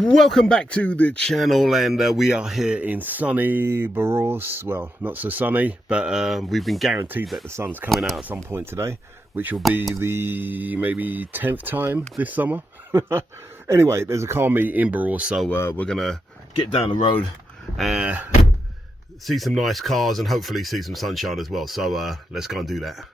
Welcome back to the channel, and we are here in sunny Borås. Well, not so sunny, but we've been guaranteed that the sun's coming out at some point today, which will be the maybe 10th time this summer. Anyway, there's a car meet in Borås, so we're gonna get down the road, see some nice cars, and hopefully see some sunshine as well. So let's go and do that.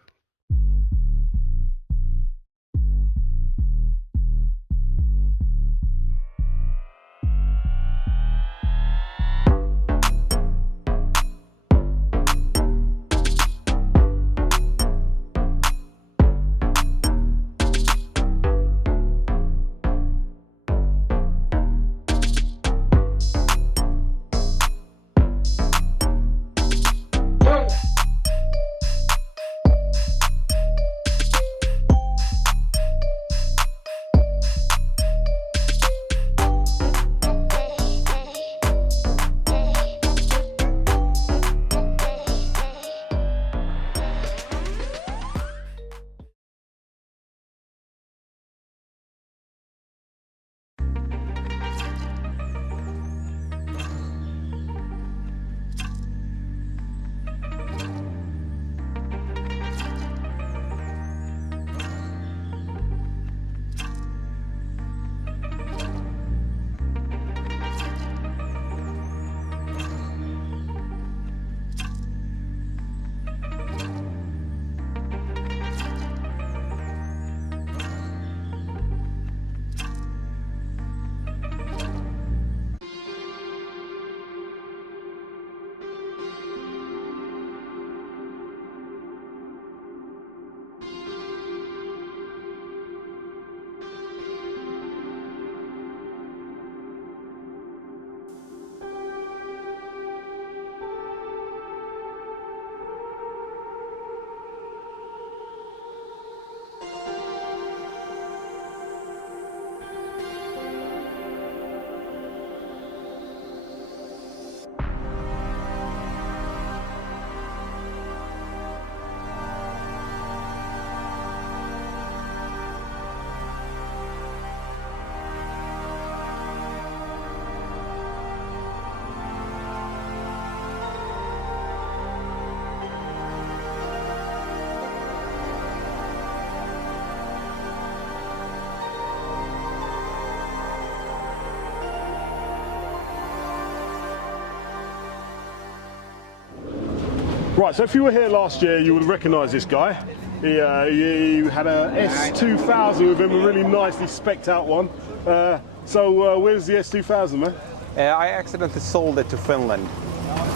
Right, so if you were here last year, you would recognise this guy. He had a S2000 with him, a really nicely spec'd out one. Where's the S2000, man? I accidentally sold it to Finland.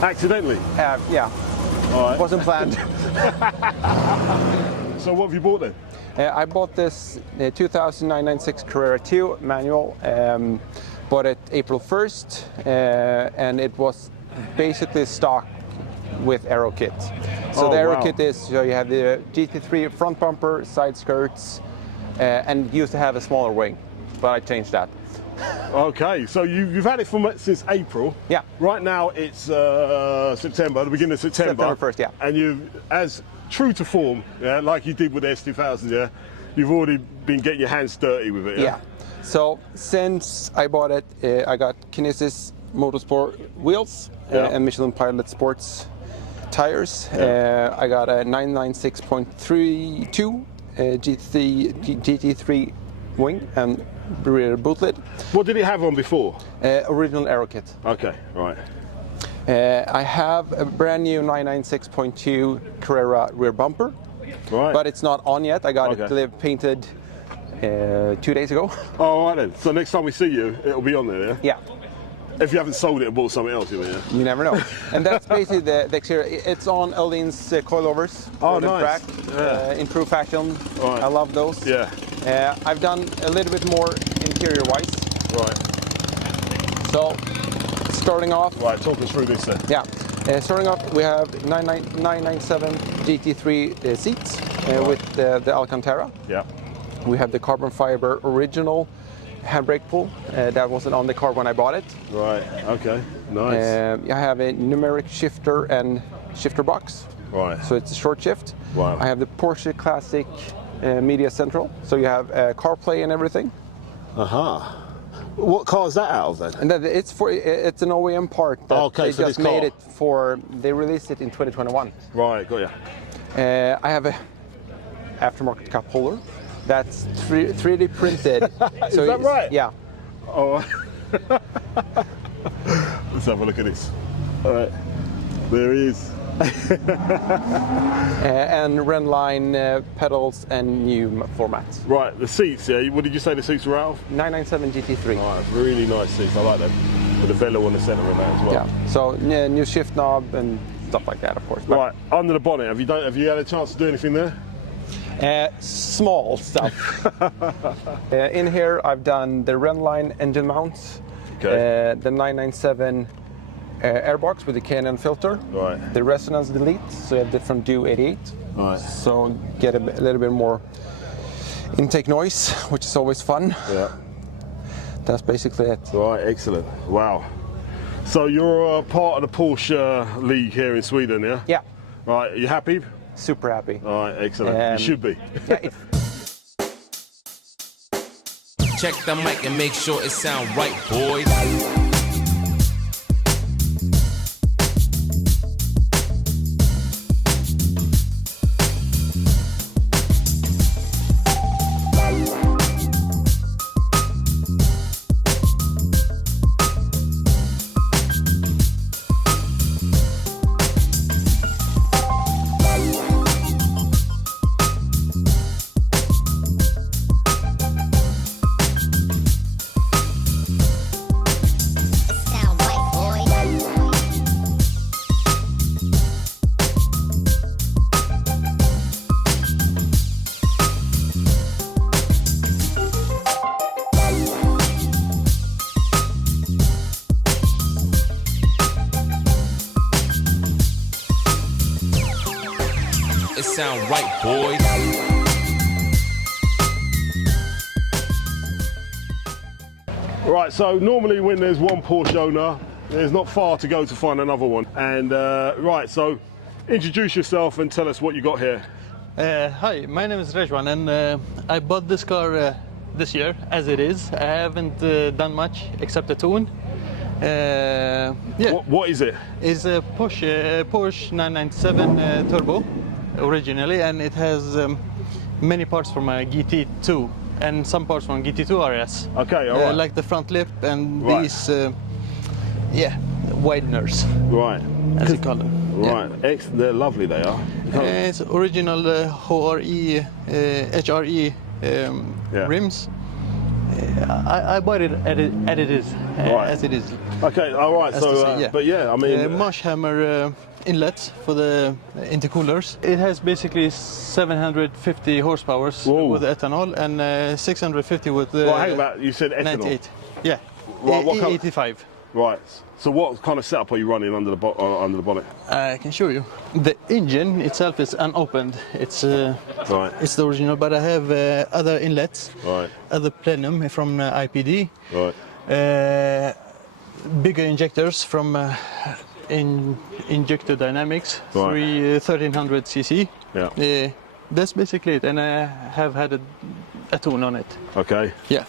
Accidentally? Yeah. All right. Wasn't planned. So what have you bought then? I bought this 2000 996 Carrera 2 manual. Bought it April 1st, and it was basically stock with aero kit. So the aero kit is, so you have the GT3 front bumper, side skirts, and used to have a smaller wing, but I changed that. Okay, so you've had it since April. Yeah. Right now it's September, the beginning of September. September 1st, yeah. And you've, as true to form, yeah, like you did with the S2000, yeah, you've already been getting your hands dirty with it. Yeah. So since I bought it, I got Kinesis Motorsport wheels and Michelin Pilot Sports tires. I got a 996.32 GT3 wing and rear boot lid. What did it have on before? Original aero kit. Okay, right. I have a brand new 996.2 Carrera rear bumper, Right. but it's not on yet. I got it painted 2 days ago. Oh, all right then. So next time we see you, it'll be on there, yeah? Yeah. If you haven't sold it and bought something else, yeah? You never know. And that's basically the exterior. It's on Elin's coilovers. Oh, the nice. track, in true fashion. Right. I love those. Yeah. I've done a little bit more interior-wise. Right. So, starting off. Right, talk us through this then. Yeah. Starting off, we have 997 GT3 seats with the Alcantara. Yeah. We have the carbon fiber original handbrake pull. That wasn't on the car when I bought it. Right, okay, nice. I have a numeric shifter and shifter box. Right. So it's a short shift. Wow. I have the Porsche Classic Media Central. So you have CarPlay and everything. Aha. What car is that out of then? And it's an OEM part that Okay, they for just this car. made it for. They released it in 2021. Right, got ya. I have a aftermarket cup holder that's 3D printed. Is that right? Yeah. Oh, let's have a look at this. All right, there he is. And Renline pedals and new formats. Right, the seats. Yeah, what did you say the seats were out of? 997 GT3. All right, really nice seats. I like them. With the velo on the centre and that as well. Yeah. So new shift knob and stuff like that, of course. But, Right, under the bonnet. Have you had a chance to do anything there? small stuff. In here, I've done the Renline engine mounts, Okay. the 997 airbox with the K&N filter, Right. the resonance delete, so you have different DU 88, Right. so get a little bit more intake noise, which is always fun. Yeah. That's basically it. Right, excellent. Wow. So you're part of the Porsche league here in Sweden, yeah? Yeah, Right, are you happy? super happy. All right, excellent. You should be. Yeah, Check the mic and make sure it sound right, boys. Sound white, boy. It sound right, boys. Right, so normally when there's one Porsche owner, there's not far to go to find another one. And right, so introduce yourself and tell us what you got here. Hi, my name is Rejwan, and I bought this car this year as it is. I haven't done much except a tune. Yeah, What is it? it's a Porsche 997 Turbo originally, and it has many parts from a GT2 and some parts from GT2 RS. Okay, all right. Like the front lip and Right. these, wideners, Right, as you call them. Yeah. right. They're lovely, they are. It's original HRE Yeah. rims. I bought it as it is. Right. As it is. Okay, all right. As So, to say, yeah. but yeah, I mean, Marsh hammer inlets for the intercoolers. It has basically 750 horsepower Whoa. with ethanol and 650 with the well, hang about. You said ethanol. 98. Yeah, Right, what colour- 85. Right. So, what kind of setup are you running under the bonnet? I can show you. The engine itself is unopened. It's Right. it's the original, but I have other inlets, Right. other plenum from IPD, Right. bigger injectors from Injector Dynamics, Right. 1300 cc. Yeah. That's basically it, and I have had a tune on it. Okay. Yeah.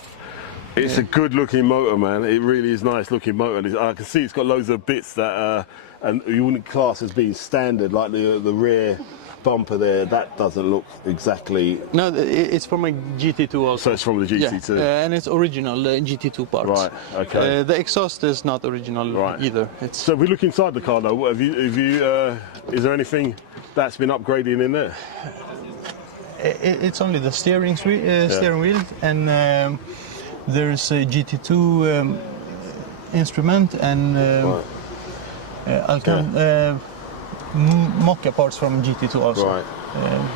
It's a good-looking motor, man. It really is nice-looking motor. And I can see it's got loads of bits that, and you wouldn't class as being standard, like the rear bumper there. That doesn't look exactly. No, it's from a GT2 also. So it's from the GT2. Yeah, and it's original GT2 parts. Right, okay. The exhaust is not original Right. either. It's So if we look inside the car, though, is there anything that's been upgraded in there? It's only the steering wheel, and there's a GT2 instrument and Mokka parts from GT2 also. Right.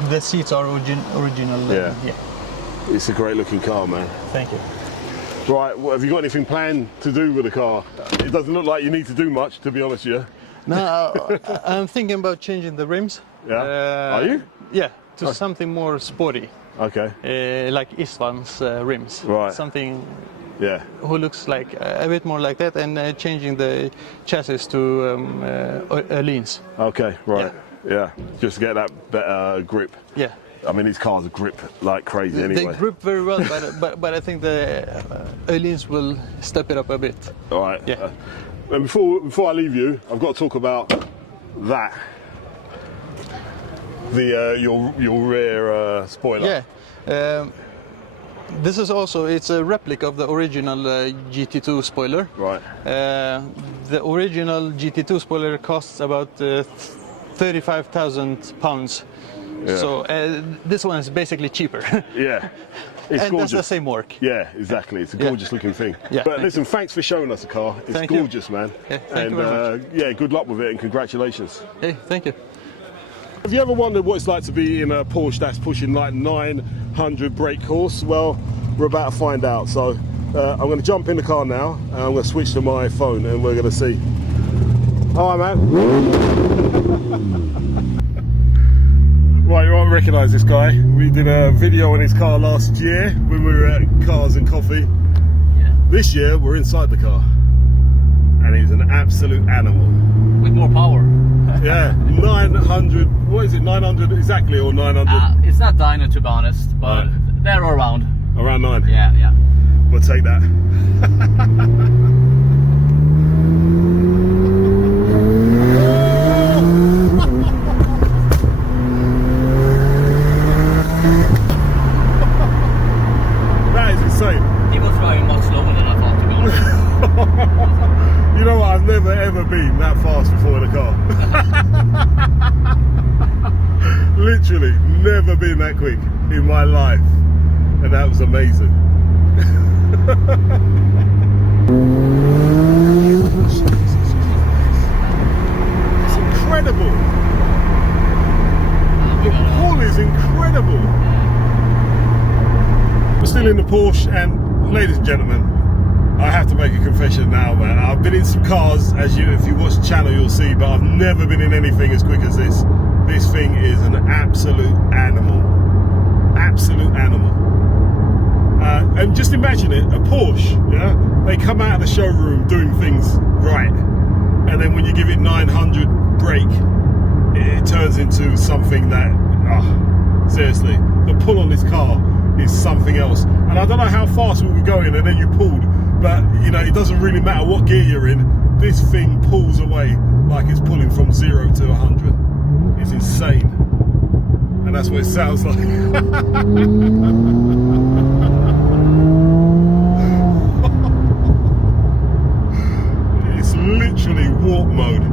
The seats are original. Yeah. It's a great-looking car, man. Thank you. Right. Well, have you got anything planned to do with the car? It doesn't look like you need to do much, to be honest with you. Now I'm thinking about changing the rims. Yeah. Are you? Yeah, to something more sporty. Okay. Like Istvan's rims. Right. Something Yeah. who looks like a bit more like that, and changing the chassis to Öhlins. Okay. Right. Yeah. Just to get that better grip. Yeah. I mean, these cars grip like crazy anyway. They grip very well, but I think the Öhlins will step it up a bit. All right. Yeah. And before I leave you, I've got to talk about that. The your rear spoiler. Yeah. This is also, it's a replica of the original GT2 spoiler. Right. The original GT2 spoiler costs about 35,000 pounds. Yeah. So this one is basically cheaper. Yeah. It's and gorgeous. that's the same work. Yeah, exactly. It's a gorgeous looking thing. Yeah, but listen, thanks for showing us the car. It's Thank gorgeous, you. man. Yeah, thank you very much. Yeah, good luck with it and congratulations. Hey, thank you. Have you ever wondered what it's like to be in a Porsche that's pushing like 900 brake horse? Well, we're about to find out. So I'm going to jump in the car now and I'm going to switch to my phone and we're going to see. All right, man. Right, you won't recognise this guy. We did a video on his car last year when we were at Cars and Coffee. Yeah. This year we're inside the car and he's an absolute animal. With more power. Yeah, 900, what is it, 900 exactly or 900? It's not dyno to be honest, but they're around. Around 9? Yeah, yeah. We'll take that. That is insane. He was driving much slower than I thought, to be honest. You know what, I've never ever been that fast before in a car. Literally, never been that quick in my life. And that was amazing. It's incredible. The pull is incredible. We're still in the Porsche and ladies and gentlemen, I have to make a confession now, man. I've been in some cars, if you watch the channel you'll see, but I've never been in anything as quick as this. This thing is an absolute animal. Absolute animal. And just imagine it, a Porsche, yeah? They come out of the showroom doing things right. And then when you give it 900 brake, it turns into something that, seriously, the pull on this car is something else. And I don't know how fast we were going and then you pulled, but you know, it doesn't really matter what gear you're in, this thing pulls away like it's pulling from 0 to 100. It's insane. And that's what it sounds like. It's literally warp mode.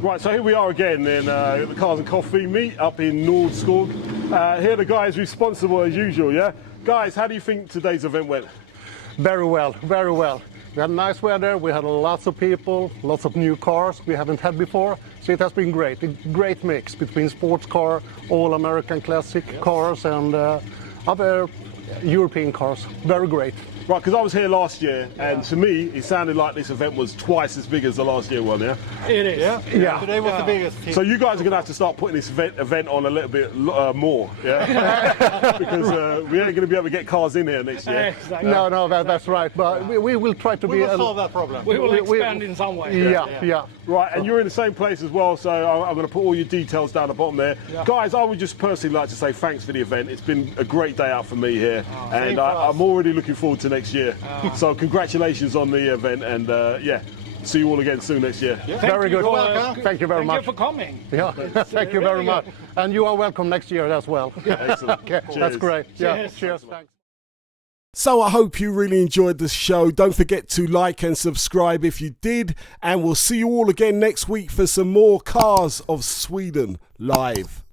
Right, so here we are again in the Cars and Coffee meet up in Nordskog. Here are the guys responsible as usual, yeah? Guys, how do you think today's event went? Very well, very well. We had nice weather, we had lots of people, lots of new cars we haven't had before, so it has been great. A great mix between sports car, all American classic cars and other European cars. Very great. Right, because I was here last year, and to me, it sounded like this event was twice as big as the last year one, yeah? It is. Yeah. Today was the biggest team. So you guys are going to have to start putting this event on a little bit more, yeah? Because we ain't going to be able to get cars in here next year. Exactly. No, that's right. But we will try to We will solve that problem. We will expand in some way. Yeah. Right, and you're in the same place as well, so I'm going to put all your details down the bottom there. Yeah. Guys, I would just personally like to say thanks for the event. It's been a great day out for me here, and I'm already looking forward to next year. So congratulations on the event, and yeah, see you all again soon next year. Yeah. Very good. Thank you very much. Thank you for coming. Yeah, thank you very much. And you are welcome next year as well. Excellent. Okay, Cheers. that's great. Yeah, Cheers. cheers. Thanks. So I hope you really enjoyed the show. Don't forget to like and subscribe if you did, and we'll see you all again next week for some more Cars of Sweden live.